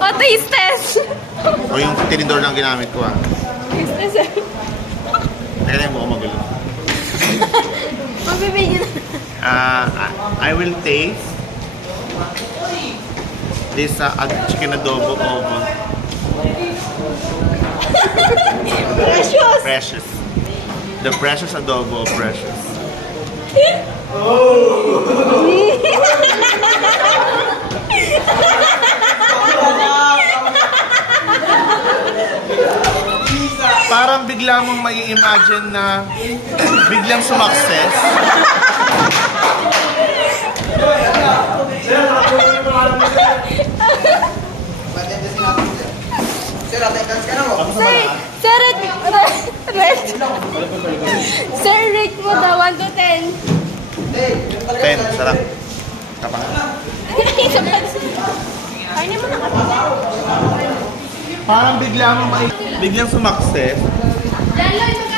O, taste test. O yung tinidor lang ginamit ko ah. Taste test eh. Teka na yung mukha magulo. Magbibigyan I will taste this chicken adobo of Precious. Precious. The precious adobo of Precious. Parang bigla mong may imagine na biglang sumakses. Sir, rate mo daw 1 to 10. 10, sarap. Kapang. Kainin mo na kasi. Parang bigla mong may biglang sumakses. Diyan lang